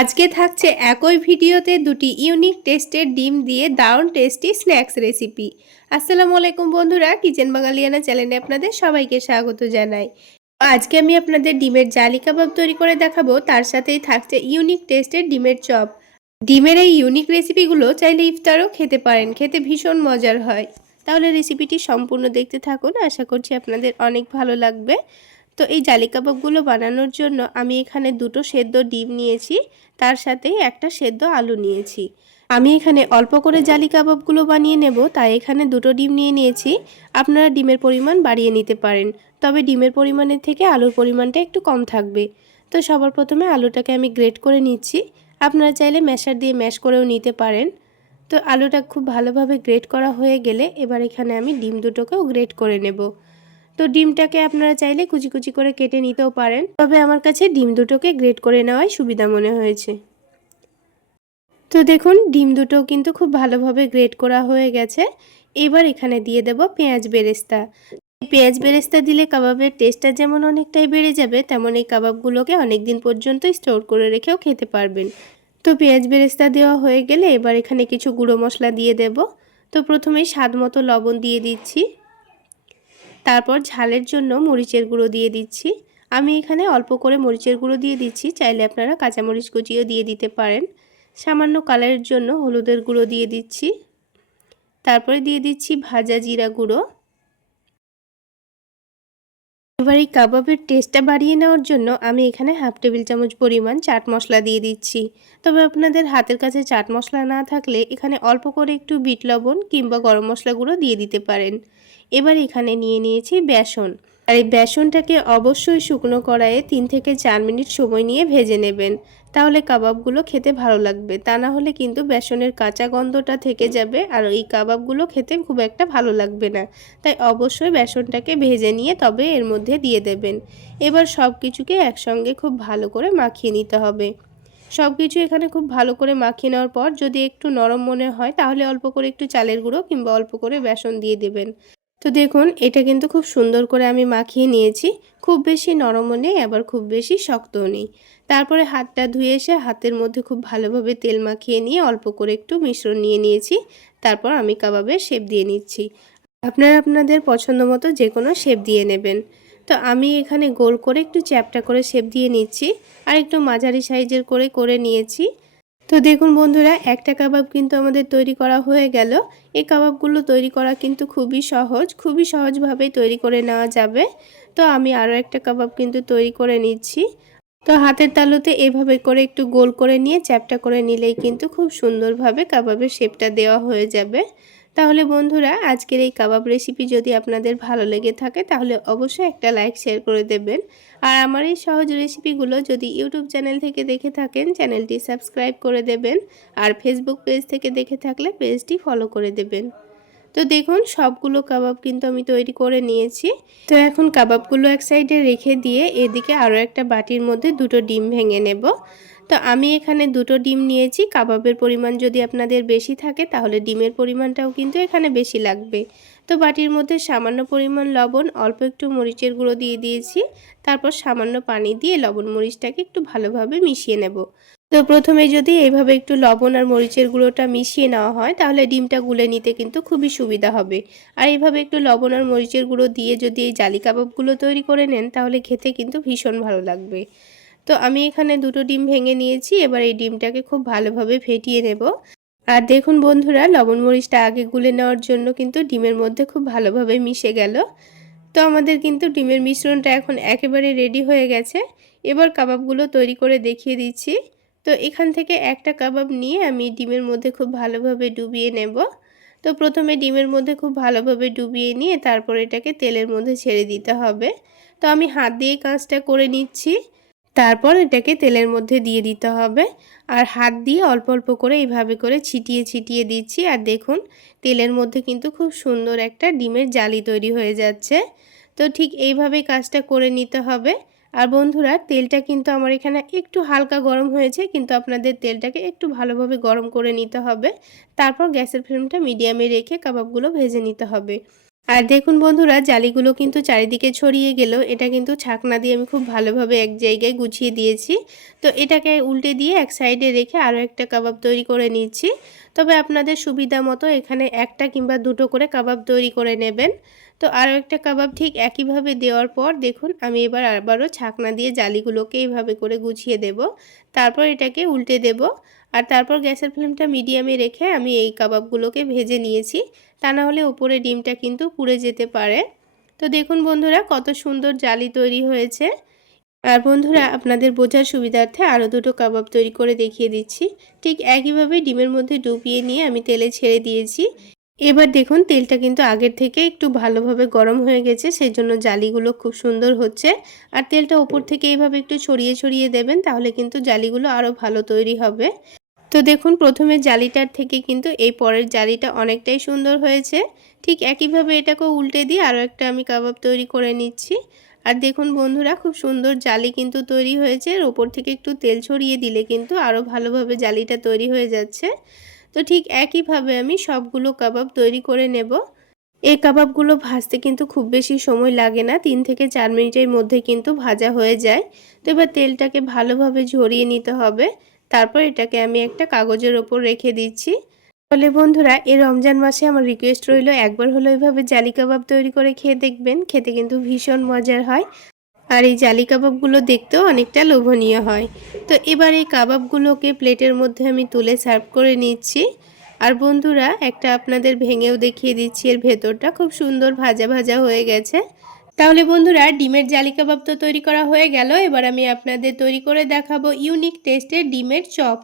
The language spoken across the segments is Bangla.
আজকে থাকছে একই ভিডিওতে দুটি ইউনিক টেস্টের ডিম দিয়ে দারুণ টেস্টি স্ন্যাক্স রেসিপি। আসসালামু আলাইকুম বন্ধুরা, কিচেন বাঙালিয়ানা চ্যানেলে আপনাদের সবাইকে স্বাগত জানাই। আজকে আমি আপনাদের ডিমের জালি কাবাব তৈরি করে দেখাবো, তার সাথেই থাকছে ইউনিক টেস্টের ডিমের চপ। ডিমের এই ইউনিক রেসিপিগুলো চাইলে ইফতারও খেতে পারেন, খেতে ভীষণ মজার হয়। তাহলে রেসিপিটি সম্পূর্ণ দেখতে থাকুন, আশা করছি আপনাদের অনেক ভালো লাগবে। তো এই জালি কাবাবগুলো বানানোর জন্য আমি এখানে দুটো সেদ্ধ ডিম নিয়েছি, তার সাথে একটা সেদ্ধ আলু নিয়েছি। আমি এখানে অল্প করে জালি কাবাবগুলো বানিয়ে নেব, তাই এখানে দুটো ডিম নিয়ে নিয়েছি। আপনারা ডিমের পরিমাণ বাড়িয়ে নিতে পারেন, তবে ডিমের পরিমাণের থেকে আলুর পরিমাণটা একটু কম থাকবে। তো সবার প্রথমে আলুটাকে আমি গ্রেট করে নিচ্ছি। আপনারা চাইলে ম্যাশার দিয়ে ম্যাশ করেও নিতে পারেন। তো আলুটা খুব ভালোভাবে গ্রেট করা হয়ে গেলে এবার এখানে আমি ডিম দুটোকেও গ্রেট করে নেব। তো ডিমটাকে আপনারা চাইলে কুচি কুচি করে কেটে নিতেও পারেন। তবে আমার কাছে ডিম দুটোকে গ্রেট করে নেওয়াই সুবিধা মনে হয়েছে। তো দেখুন, ডিম দুটো কিন্তু খুব ভালোভাবে গ্রেট করা হয়ে গেছে। এবার এখানে দিয়ে দেব পেঁয়াজ বেরেস্তা। পেঁয়াজ বেরেস্তা দিলে কাবাবের টেস্টটা যেমন অনেকটাই বেড়ে যাবে, তেমন এই কাবাবগুলোকে অনেক দিন পর্যন্ত স্টোর করে রেখেও খেতে পারবেন। তো পেঁয়াজ বেরেস্তা দেওয়া হয়ে গেলে এবার এখানে কিছু গুঁড়ো মশলা দিয়ে দেব। তো প্রথমেই স্বাদ মতো লবণ দিয়ে দিচ্ছি। তারপর ঝালের জন্য মরিচের গুঁড়ো দিয়ে দিচ্ছি। আমি এখানে অল্প করে মরিচের গুঁড়ো দিয়ে দিচ্ছি। চাইলে আপনারা কাঁচামরিচ কুচিও দিয়ে দিতে পারেন। সামান্য কালারের জন্য হলুদের গুঁড়ো দিয়ে দিচ্ছি। তারপরে দিয়ে দিচ্ছি ভাজা জিরা গুঁড়ো। এবার এই কাবাবের টেস্টটা বাড়িয়ে নেওয়ার জন্য আমি এখানে হাফ টেবিল চামচ পরিমাণ চাট মশলা দিয়ে দিচ্ছি। তবে আপনাদের হাতের কাছে চাট মশলা না থাকলে এখানে অল্প করে একটু বিট লবণ কিংবা গরম মশলা গুঁড়ো দিয়ে দিতে পারেন। এবার এখানে নিয়ে নিয়েছি বেসন। আর এই বেসনটাকে অবশ্যই শুকনো কড়াইয়ে তিন থেকে চার মিনিট সময় নিয়ে ভেজে নেবেন। তাহলে কাবাবগুলো খেতে ভালো লাগবে। তা না হলে কিন্তু বেসনের কাঁচা গন্ধটা থেকে যাবে আর এই কাবাবগুলো খেতে খুব একটা ভালো লাগবে না। তাই অবশ্যই বেসনটাকে ভেজে নিয়ে তবে এর মধ্যে দিয়ে দেবেন। এবার সব কিছুকে একসঙ্গে খুব ভালো করে মাখিয়ে নিতে হবে। সব কিছু এখানে খুব ভালো করে মাখিয়ে নেওয়ার পর যদি একটু নরম মনে হয় তাহলে অল্প করে একটু চালের গুঁড়ো কিংবা অল্প করে বেসন দিয়ে দেবেন। তো দেখুন, এটা কিন্তু খুব সুন্দর করে আমি মাখিয়ে নিয়েছি। খুব বেশি নরমও নেই, আবার খুব বেশি শক্তও নেই। তারপরে হাতটা ধুয়ে এসে হাতের মধ্যে খুব ভালোভাবে তেল মাখিয়ে নিয়ে অল্প করে একটু মিশ্রণ নিয়ে নিয়েছি। তারপর আমি কাবাবের শেপ দিয়ে নিচ্ছি। আপনারা আপনাদের পছন্দ মতো যে কোনো শেপ দিয়ে নেবেন। তো আমি এখানে গোল করে একটু চ্যাপটা করে শেপ দিয়ে নিচ্ছি। আর একটু মাঝারি সাইজের করে করে নিয়েছি। তো দেখুন বন্ধুরা, একটা কাবাব কিন্তু আমাদের তৈরি করা হয়ে গেল। এই কাবাবগুলো তৈরি করা কিন্তু খুবই সহজ, খুবই সহজভাবেই তৈরি করে নেওয়া যাবে। তো আমি আরও একটা কাবাব কিন্তু তৈরি করে নিচ্ছি। তো হাতের তালুতে এভাবে করে একটু গোল করে নিয়ে চ্যাপটা করে নিলেই কিন্তু খুব সুন্দরভাবে কাবাবের শেপটা দেওয়া হয়ে যাবে। তাহলে বন্ধুরা, আজকের এই কাবাব রেসিপি যদি আপনাদের ভালো লেগে থাকে, তাহলে অবশ্যই একটা লাইক শেয়ার করে দেবেন। আর আমার এই সহজ রেসিপিগুলো যদি ইউটিউব চ্যানেল থেকে দেখে থাকেন, চ্যানেলটি সাবস্ক্রাইব করে দেবেন। আর ফেসবুক পেজ থেকে দেখে থাকলে পেজটি ফলো করে দেবেন। তো দেখুন, সবগুলো কাবাব কিন্তু আমি তৈরি করে নিয়েছি। তো এখন কাবাবগুলো এক সাইডে রেখে দিয়ে এদিকে আরও একটা বাটির মধ্যে দুটো ডিম ভেঙে নেব। তো আমি এখানে দুটো ডিম নিয়েছি। কাবাবের পরিমাণ যদি আপনাদের বেশি থাকে, তাহলে ডিমের পরিমাণটাও কিন্তু এখানে বেশি লাগবে। তো বাটির মধ্যে সামান্য পরিমাণ লবণ, অল্প একটু মরিচের গুঁড়ো দিয়ে দিয়েছি। তারপর সামান্য পানি দিয়ে লবণ মরিচটাকে একটু ভালোভাবে মিশিয়ে নেব। তো প্রথমে যদি এইভাবে একটু লবণ আর মরিচের গুঁড়োটা মিশিয়ে নেওয়া হয়, তাহলে ডিমটা গুলে নিতে কিন্তু খুবই সুবিধা হবে। আর এইভাবে একটু লবণ আর মরিচের গুঁড়ো দিয়ে যদি এই জালি কাবাবগুলো তৈরি করে নেন, তাহলে খেতে কিন্তু ভীষণ ভালো লাগবে। তো আমি এখানে দুটো ডিম ভেঙে নিয়েছি, এবার এই ডিমটাকে খুব ভালোভাবে ফেটিয়ে নেব। আর দেখুন বন্ধুরা, লবণ মরিচটা আগে গুলে নেওয়ার জন্য কিন্তু ডিমের মধ্যে খুব ভালোভাবে মিশে গেল। তো আমাদের কিন্তু ডিমের মিশ্রণটা এখন একেবারে রেডি হয়ে গেছে। এবার কাবাবগুলো তৈরি করে দেখিয়ে দিচ্ছি। তো এখান থেকে একটা কাবাব নিয়ে আমি ডিমের মধ্যে খুব ভালোভাবে ডুবিয়ে নেব। তো প্রথমে ডিমের মধ্যে খুব ভালোভাবে ডুবিয়ে নিয়ে তারপর এটাকে তেলের মধ্যে ছেড়ে দিতে হবে। তো আমি হাত দিয়ে কাজটা করে নিচ্ছি। তারপর এটাকে তেলের মধ্যে দিয়ে দিতে হবে। আর হাত দিয়ে অল্প অল্প করে এইভাবে করে ছিটিয়ে ছিটিয়ে দিচ্ছি। আর দেখুন, তেলের মধ্যে কিন্তু খুব সুন্দর একটা ডিমের জালি তৈরি হয়ে যাচ্ছে। তো ঠিক এইভাবেই কাজটা করে নিতে হবে। আর বন্ধুরা, তেলটা কিন্তু আমার এখানে একটু হালকা গরম হয়েছে, কিন্তু আপনাদের তেলটাকে একটু ভালোভাবে গরম করে নিতে হবে। তারপর গ্যাসের ফ্লেমটা মিডিয়ামে রেখে কাবাবগুলো ভেজে নিতে হবে। আর দেখুন বন্ধুরা, জালিগুলো কিন্তু চারিদিকে ছড়িয়ে গেল। এটা কিন্তু ছাকনা দিয়ে আমি খুব ভালোভাবে এক জায়গায় গুছিয়ে দিয়েছি। তো এটাকে উল্টে দিয়ে এক সাইডে রেখে আরও একটা কাবাব তৈরি করে নিচ্ছি। তবে আপনাদের সুবিধা মতো এখানে একটা কিংবা দুটো করে কাবাব তৈরি করে নেবেন। তো আরও একটা কাবাব ঠিক একইভাবে দেওয়ার পর দেখুন আমি এবার আবারও ছাকনা দিয়ে জালিগুলোকে এইভাবে করে গুছিয়ে দেব। তারপর এটাকে উল্টে দেব। আর তারপর গ্যাসের ফ্লেমটা মিডিয়ামে রেখে আমি এই কাবাবগুলোকে ভেজে নিয়েছি। তা না হলে উপরে ডিমটা কিন্তু পুড়ে যেতে পারে। তো দেখুন বন্ধুরা কত সুন্দর জালি তৈরি হয়েছে। আর বন্ধুরা আপনাদের বোঝার সুবিধার্থে আরও দুটো কাবাব তৈরি করে দেখিয়ে দিচ্ছি। ঠিক একইভাবে ডিমের মধ্যে ডুবিয়ে নিয়ে আমি তেলে ছেড়ে দিয়েছি। এবার দেখুন, তেলটা কিন্তু আগের থেকে একটু ভালোভাবে গরম হয়ে গেছে সেই জন্য জালিগুলো খুব সুন্দর হচ্ছে। আর তেলটা ওপর থেকে এইভাবে একটু ছড়িয়ে ছড়িয়ে দেবেন, তাহলে কিন্তু জালিগুলো আরও ভালো তৈরি হবে। তো দেখুন, প্রথমে জালিটার থেকে কিন্তু এই পরের জালিটা অনেকটাই সুন্দর হয়েছে। ঠিক একইভাবে এটাকে উল্টে দিয়ে আরও একটা আমি কাবাব তৈরি করে নিচ্ছি। আর দেখুন বন্ধুরা, খুব সুন্দর জালি কিন্তু তৈরি হয়েছে। ওপর থেকে একটু তেল ছড়িয়ে দিলে কিন্তু আরও ভালোভাবে জালিটা তৈরি হয়ে যাচ্ছে। তো ঠিক একইভাবে আমি সবগুলো কাবাব তৈরি করে নেব। এই কাবাবগুলো ভাজতে কিন্তু খুব বেশি সময় লাগে না, তিন থেকে চার মিনিটের মধ্যে কিন্তু ভাজা হয়ে যায়। তো এবার তেলটাকে ভালোভাবে ঝরিয়ে নিতে হবে। তারপর এটাকে আমি একটা কাগজের ওপর রেখে দিচ্ছি। বলে বন্ধুরা, এই রমজান মাসে আমার রিকোয়েস্ট রইল, একবার হলো এইভাবে জালি কাবাব তৈরি করে খেয়ে দেখবেন। খেতে কিন্তু ভীষণ মজার হয়। আর এই জালি কাবাবগুলো দেখতেও অনেকটা লোভনীয় হয়। তো এবার এই কাবাবগুলোকে প্লেটের মধ্যে আমি তুলে সার্ভ করে নিচ্ছি। আর বন্ধুরা, একটা আপনাদের ভেঙেও দেখিয়ে দিচ্ছি, এর ভেতরটা খুব সুন্দর ভাজা ভাজা হয়ে গেছে। তাহলে বন্ধুরা, ডিমের জালি কাবাব তো তৈরি করা হয়ে গেল। এবার আমি আপনাদের তৈরি করে দেখাবো ইউনিক টেস্টের ডিমের চপ।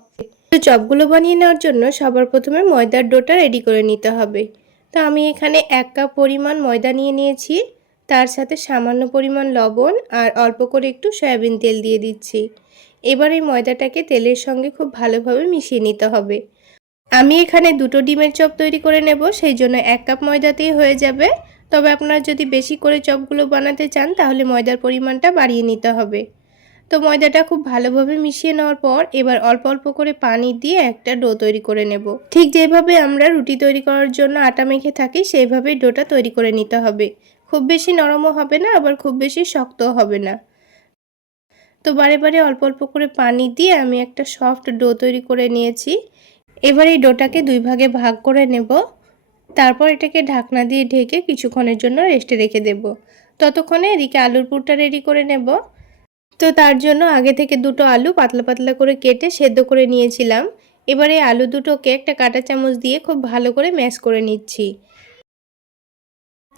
তো চপগুলো বানিয়ে নেওয়ার জন্য সবার প্রথমে ময়দার ডোটা রেডি করে নিতে হবে। তো আমি এখানে এক কাপ পরিমাণ ময়দা নিয়ে নিয়েছি। তার সাথে সামান্য পরিমাণ লবণ আর অল্প করে একটু সয়াবিন তেল দিয়ে দিচ্ছি। এবার এই ময়দাটাকে তেলের সঙ্গে খুব ভালোভাবে মিশিয়ে নিতে হবে। আমি এখানে দুটো ডিমের চপ তৈরি করে নেব, সেই জন্য এক কাপ ময়দাতেই হয়ে যাবে। তবে আপনারা যদি বেশি করে চপগুলো বানাতে চান, তাহলে ময়দার পরিমাণটা বাড়িয়ে নিতে হবে। তো ময়দাটা খুব ভালোভাবে মিশিয়ে নেওয়ার পর, এবার অল্প অল্প করে পানি দিয়ে একটা ডো তৈরি করে নেব। ঠিক যেভাবে আমরা রুটি তৈরি করার জন্য আটা মেখে থাকি সেইভাবে ডোটা তৈরি করে নিতে হবে। খুব বেশি নরমও হবে না, আবার খুব বেশি শক্তও হবে না। তো বারে বারে অল্প অল্প করে পানি দিয়ে আমি একটা সফট ডো তৈরি করে নিয়েছি। এবার এই ডোটাকে দুই ভাগে ভাগ করে নেব। তারপর এটাকে ঢাকনা দিয়ে ঢেকে কিছুক্ষণের জন্য রেস্টে রেখে দেব। ততক্ষণে এদিকে আলুর পুরটা রেডি করে নেব। তো তার জন্য আগে থেকে দুটো আলু পাতলা পাতলা করে কেটে সেদ্ধ করে নিয়েছিলাম। এবারে আলু দুটোকে একটা কাঁটা চামচ দিয়ে খুব ভালো করে ম্যাশ করে নিচ্ছি।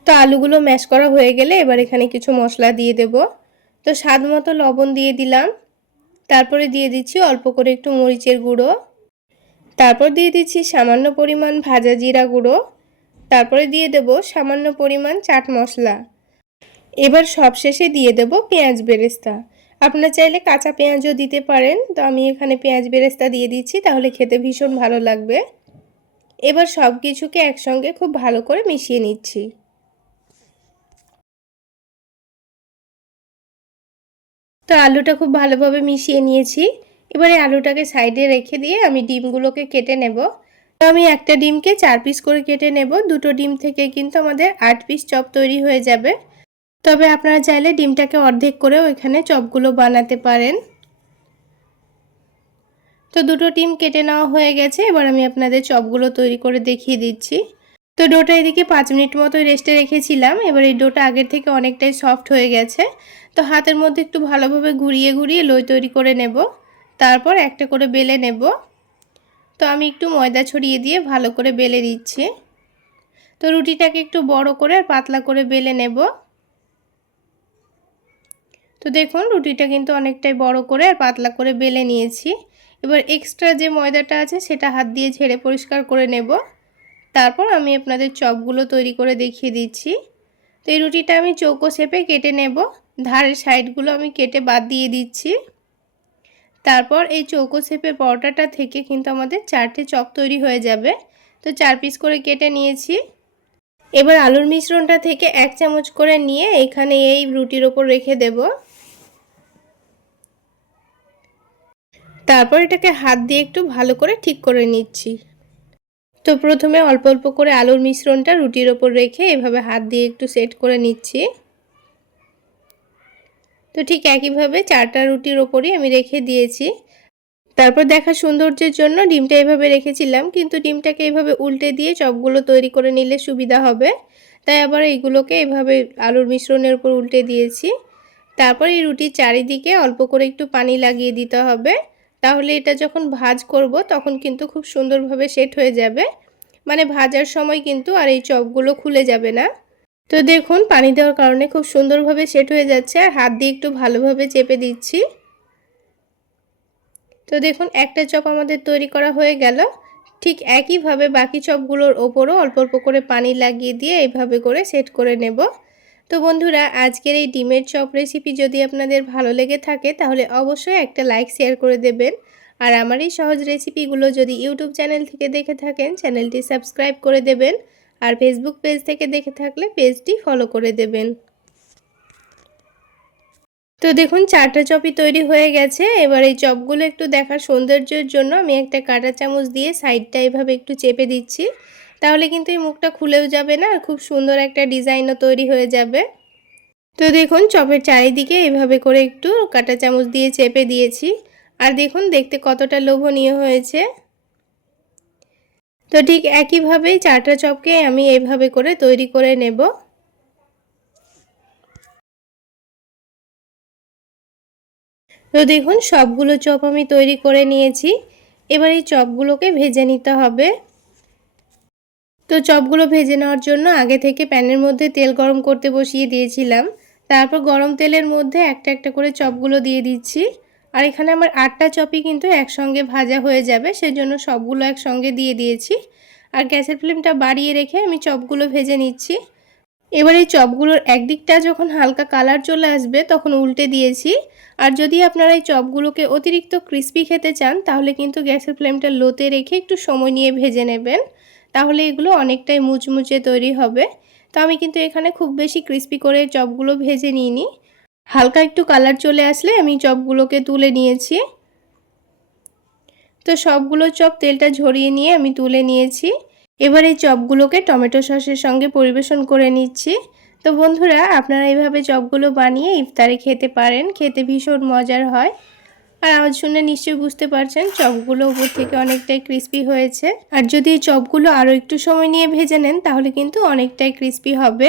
তো আলুগুলো ম্যাশ করা হয়ে গেলে এবার এখানে কিছু মশলা দিয়ে দেব। তো স্বাদ মতো লবণ দিয়ে দিলাম। তারপরে দিয়ে দিচ্ছি অল্প করে একটু মরিচের গুঁড়ো। তারপর দিয়ে দিচ্ছি সামান্য পরিমাণ ভাজা জিরা গুঁড়ো। তারপরে দিয়ে দেব সামান্য পরিমাণ চাট মশলা। এবার সবশেষে দিয়ে দেব পেঁয়াজ বেরেস্তা। আপনারা চাইলে কাঁচা পেঁয়াজও দিতে পারেন। তো আমি এখানে পেঁয়াজ বেরেস্তা দিয়ে দিচ্ছি, তাহলে খেতে ভীষণ ভালো লাগবে। এবার সব কিছুকে একসঙ্গে খুব ভালো করে মিশিয়ে নিচ্ছি। তো আলুটা খুব ভালোভাবে মিশিয়ে নিয়েছি। এবারে আলুটাকে সাইডে রেখে দিয়ে আমি ডিমগুলোকে কেটে নেব। তো আমি একটা ডিমকে চার পিস করে কেটে নেব। দুটো ডিম থেকে কিন্তু আমাদের আট পিস চপ তৈরি হয়ে যাবে। তবে আপনারা চাইলে ডিমটাকে অর্ধেক করেও এখানে চপগুলো বানাতে পারেন। তো দুটো ডিম কেটে নেওয়া হয়ে গেছে। এবার আমি আপনাদের চপগুলো তৈরি করে দেখিয়ে দিচ্ছি। তো ডোটা এদিকে পাঁচ মিনিট মতো রেস্টে রেখেছিলাম। এবার এই ডোটা আগের থেকে অনেকটাই সফট হয়ে গেছে। তো হাতের মধ্যে একটু ভালোভাবে ঘুরিয়ে ঘুরিয়ে লই তৈরি করে নেব। তারপর একটা করে বেলে নেব। তো আমি একটু ময়দা ছড়িয়ে দিয়ে ভালো করে বেলে দিচ্ছি তো রুটিটাকে একটু বড় করে আর পাতলা করে বেলে নেব। তো দেখুন, রুটিটা কিন্তু অনেকটাই বড় করে আর পাতলা করে বেলে নিয়েছি। এবার এক্সট্রা যে ময়দাটা আছে, সেটা হাত দিয়ে ঝেড়ে পরিষ্কার করে নেব। তারপর আমি আপনাদের চপগুলো তৈরি করে দেখিয়ে দিচ্ছি। তো এই রুটিটা আমি চৌকো শেপে কেটে নেব। ধারের সাইডগুলো আমি কেটে বাদ দিয়ে দিচ্ছি। তারপর এই চৌকো শেপের পরোটাটা থেকে কিন্তু আমাদের চারটে চপ তৈরি হয়ে যাবে। তো চার পিস করে কেটে নিয়েছি। এবার আলুর মিশ্রণটা থেকে এক চামচ করে নিয়ে এখানে এই রুটির ওপর রেখে দেব। তারপর এটাকে হাত দিয়ে একটু ভালো করে ঠিক করে নিচ্ছি। তো প্রথমে অল্প অল্প করে আলুর মিশ্রণটা রুটির ওপর রেখে এভাবে হাত দিয়ে একটু সেট করে নিচ্ছি। তো ঠিক একইভাবে চারটা রুটির ওপরই আমি রেখে দিয়েছি। তারপর দেখা সৌন্দর্যের জন্য ডিমটা এভাবে রেখেছিলাম, কিন্তু ডিমটাকে এভাবে উল্টে দিয়ে চপগুলো তৈরি করে নিলে সুবিধা হবে। তাই আবার এইগুলোকে এভাবে আলুর মিশ্রণের উপর উল্টে দিয়েছি। তারপর এই রুটির চারিদিকে অল্প করে একটু পানি লাগিয়ে দিতে হবে। তাহলে এটা যখন ভাজ করব তখন কিন্তু খুব সুন্দরভাবে সেট হয়ে যাবে। মানে ভাজার সময় কিন্তু আর এই চপগুলো খুলে যাবে না। তো দেখুন, পানি দেওয়ার কারণে খুব সুন্দরভাবে সেট হয়ে যাচ্ছে আর হাত দিয়ে একটু ভালোভাবে চেপে দিচ্ছি। তো দেখুন, একটা চপ আমাদের তৈরি করা হয়ে গেল। ঠিক একইভাবে বাকি চপগুলোর ওপরও অল্প অল্প করে পানি লাগিয়ে দিয়ে এইভাবে করে সেট করে নেব। তো বন্ধুরা, আজকের এই ডিমের চপ রেসিপি যদি আপনাদের ভালো লেগে থাকে, তাহলে অবশ্যই একটা লাইক শেয়ার করে দেবেন। আর আমার এই সহজ রেসিপিগুলো যদি ইউটিউব চ্যানেল থেকে দেখে থাকেন, চ্যানেলটি সাবস্ক্রাইব করে দেবেন। আর ফেসবুক পেজ থেকে দেখে থাকলে পেজটি ফলো করে দেবেন। তো দেখুন, চারটা চপই তৈরি হয়ে গেছে। এবার এই চপগুলো একটু দেখার সৌন্দর্যের জন্য আমি একটা কাঁটা চামচ দিয়ে সাইডটা এভাবে একটু চেপে দিচ্ছি। তাহলে কিন্তু এই মুখটা খুলেও যাবে না, আর খুব সুন্দর একটা ডিজাইনও তৈরি হয়ে যাবে। তো দেখুন, চপের চারিদিকে এভাবে করে একটু কাঁটা চামচ দিয়ে চেপে দিয়েছি। আর দেখুন, দেখতে কতটা লোভনীয় হয়েছে। তো ঠিক একইভাবেই চারটা চপকে আমি এইভাবে করে তৈরি করে নেব। তো দেখুন, সবগুলো চপ আমি তৈরি করে নিয়েছি। এবার এই চপগুলোকে ভেজে নিতে হবে। তো চপগুলো ভেজে নেওয়ার জন্য আগে থেকে প্যানের মধ্যে তেল গরম করতে বসিয়ে দিয়েছিলাম। তারপর গরম তেলের মধ্যে একটা একটা করে চপগুলো দিয়ে দিচ্ছি। আর এখানে আমার আটটা চপই কিন্তু একসঙ্গে ভাজা হয়ে যাবে, সেজন্য সবগুলো একসঙ্গে দিয়ে দিয়েছি। আর গ্যাসের ফ্লেমটা বাড়িয়ে রেখে আমি চপগুলো ভেজে নিচ্ছি। এবার এই চপগুলোর একদিকটা যখন হালকা কালার চলে আসবে, তখন উল্টে দিয়েছি। আর যদি আপনারা এই চপগুলোকে অতিরিক্ত ক্রিস্পি খেতে চান, তাহলে কিন্তু গ্যাসের ফ্লেমটা লোতে রেখে একটু সময় নিয়ে ভেজে নেবেন। তাহলে এগুলো অনেকটাই মুচমুচে তৈরি হবে। তো আমি কিন্তু এখানে খুব বেশি ক্রিস্পি করে চপগুলো ভেজে নিইনি। হালকা একটু কালার চলে আসলে আমি চপগুলোকে তুলে নিয়েছি। তো সবগুলো চপ তেলটা ঝরিয়ে নিয়ে আমি তুলে নিয়েছি। এবার এই চপগুলোকে টমেটো সসের সঙ্গে পরিবেশন করে নিচ্ছি। তো বন্ধুরা, আপনারা এইভাবে চপগুলো বানিয়ে ইফতারে খেতে পারেন, খেতে ভীষণ মজার হয়। আর আওয়াজ শুনে নিশ্চয়ই বুঝতে পারছেন, চপগুলো উপর থেকে অনেকটাই ক্রিস্পি হয়েছে। আর যদি এই চপগুলো আরও একটু সময় নিয়ে ভেজে নেন, তাহলে কিন্তু অনেকটাই ক্রিস্পি হবে।